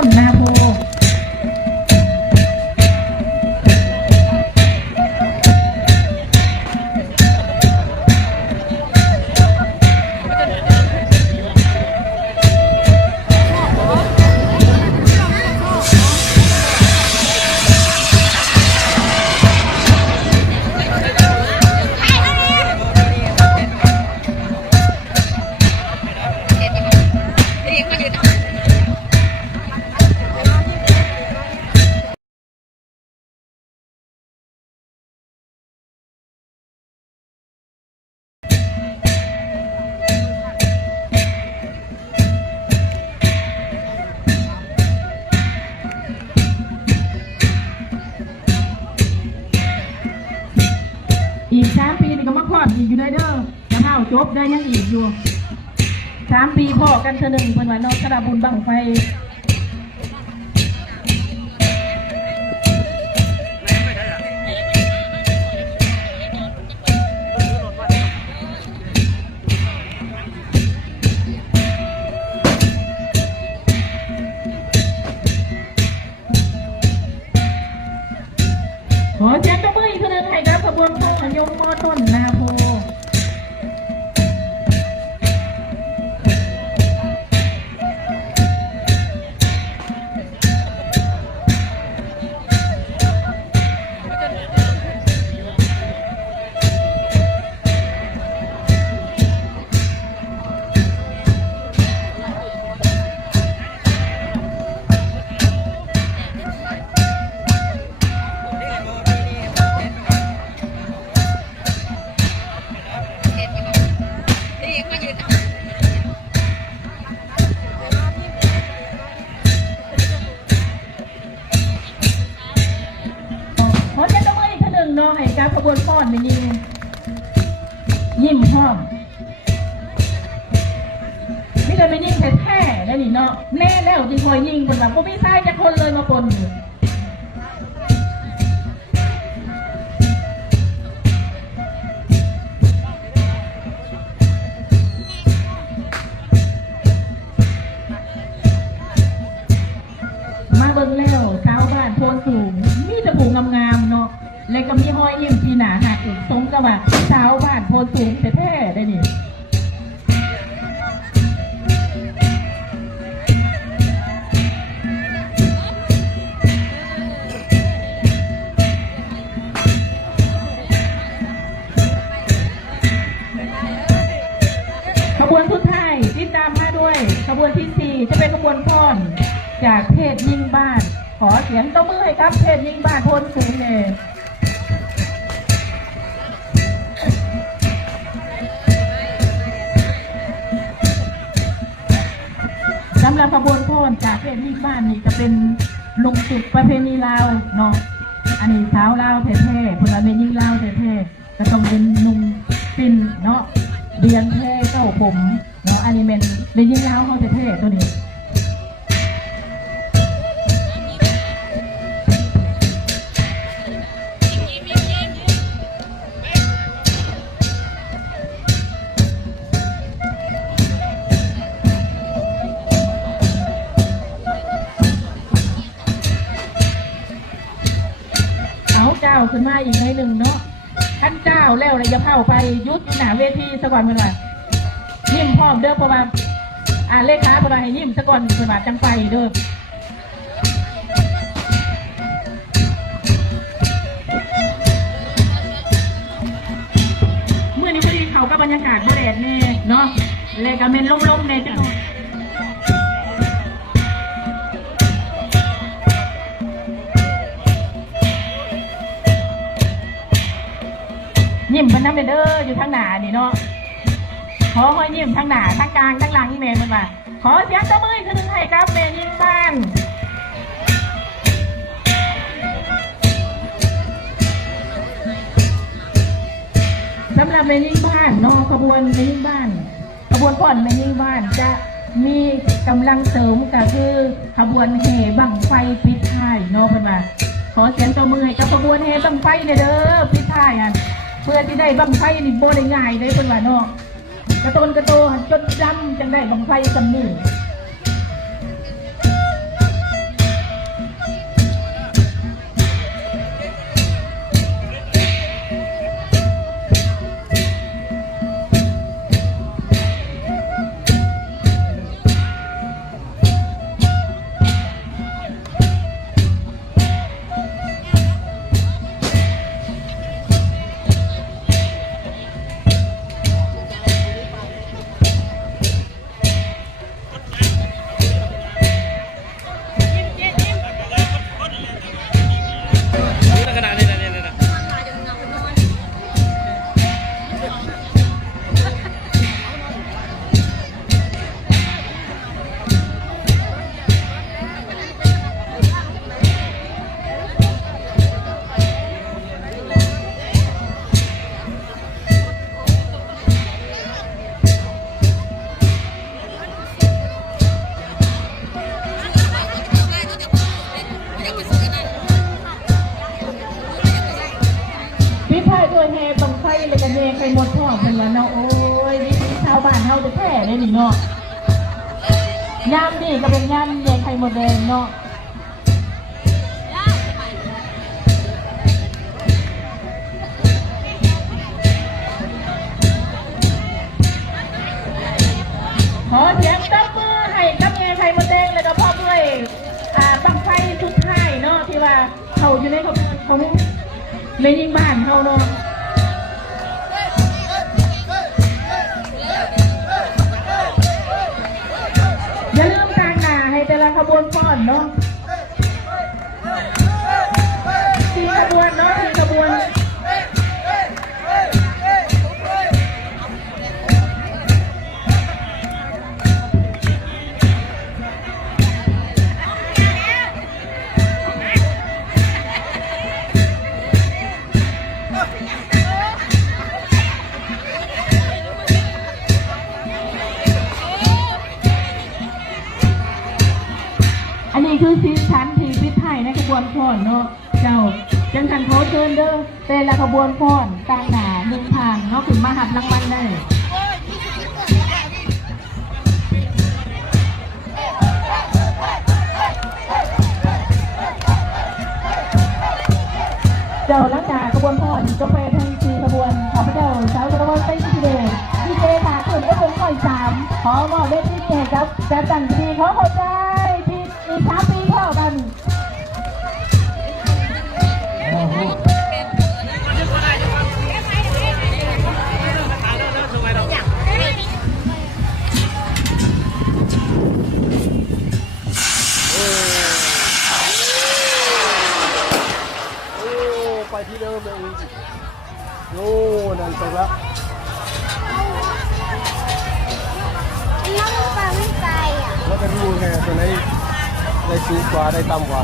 ต้นนาโพอีก3 ปีนี่ก็มาคลอดอีกอยู่ได้เด้อจะเท่าจบได้ยังอีกอยู่3 ปีพ่อกันเธอหนึ่งเพิ่นว่าน้องกระบุญบังไฟขอแจ้งตัวมืออีกคนหนึ่งให้กับขบวนพยงมอต้นนาโพน้องให้การขบวนป้อนไม่ยิ้มห้อมไม่เคยไปยิงแท้ๆแล้วนี่เนาะแน่แล้วจริงคอยยิงคนแบบก็ไม่ใช่จะคนเลยมาปนมาเบิ่งแล้วชาวบ้านโพนสูงมีตะปูงามๆเนาะและก็มีห้อยยิ้มที่หนาหักอีกตรงกับว่าชาวบ้านโพนสูงแท้ๆได้นี่ขบวนสุดท้ายติดตามมาด้วยขบวนที่4จะเป็นขบวนพ่อนจากเพศยิ่งบ้านขอเสียงตบมือให้ครับเพศยิ่งบ้านโพนสูงเลยสำหรับขบวนพ่อนจากเพศยิ่งบ้านนี่จะเป็นลงจุดประเพณีลาวเนาะอันนี้เท้าลาวแท้ๆพลเมืองยิ่งลาวแท้ๆก็ต้องเป็นนุ่งปิ่นเนาะเรียนแท้เก้าผมเนาะอันนี้เป็นยิ่งลาวเขาแท้ๆตัวนี้เจ้าขึ้นมาอีกในหนึ่งเนาะท่านเจ้าแล้วเลยจะเข้าไปยุดหนาเวทีสะก่อนเมื่อไหร่ยิ้มพร้อมเด้อประมาณเลขาประมาณให้ยิ้มสะก่อนประมาณจังไปเด้อเมื่อนี้พอดีเขากับบรรยากาศแดดแน่เนาะเลยก็เป็นลมๆในจังยิ้มมันน้ำเด้ออยู่ทางหน้านี่เนาะขอให้ยิ้มทางหน้าทางกลางทางหลังนี่แม่มันว่าขอเสียงตบมือขึ้นให้ครับแม่ยิ่งบ้านสำหรับแม่ยิ่งบ้านเนาะขบวนแม่ยิ่งบ้านขบวนพ่อนแม่ยิ่งบ้านจะมีกำลังเสริมก็คือขบวนแห่บั้งไฟปิดท้ายเนาะเพิ่นว่าขอเสียงตบมือให้กับขบวนแห่บั้งไฟเด้อปิดท้ายเพื่อที่ได้บั้งไฟนี่โบได้ง่ายได้คนว่าเนาะกระโตนจนจำจังได้บั้งไฟสำนี เลยกันเองใครหมดพ่อเพิ่นว่าเนาะโอ้ยนี่ชาวบ้านเฮาแท้ๆเลยนี่เนาะยามนี่ก็เป็นยามแยงไข่หมดแดงเนาะขอเสียงตบมือให้กับแยงไข่หมดแดงแล้วก็พร้อมด้วยบังไฟสุดท้ายเนาะที่ว่าเขาอยู่ในขบวนของในยิ่งบ้านเขาเนาะอย่าลืมกางหน้าให้แต่ละขบวนก่อนเนาะทีขบวนเนาะทีขบวนอันนี้คือสีสันที่พิไทยในขบวนฟ้อนเนาะเจ้าจังสันเขาเชิญเด้อแต่ละขบวนฟ้อนกลางหนาหนึ่งทางเนาะถึงมาหับรางวัลได้เจ้าลักษณะขบวนฟ้อนก็ไปทางสีขบวนขอพระเจ้าสาวกระบวนเต้นทีเดย์ทีเดย์ขาขึ้นก็เป็นข้อย3ขอมอบเวทีแก่ครับจะตั้งทีขอขอบใจที่อีก3 ปีเข้ากันไปที่เดิมเลยโน่นั่นตกแล้วน้องปลาไม่ไปอ่ะแล้วจะรู้ไงตัวไหนได้สูงกว่าได้ต่ำกว่า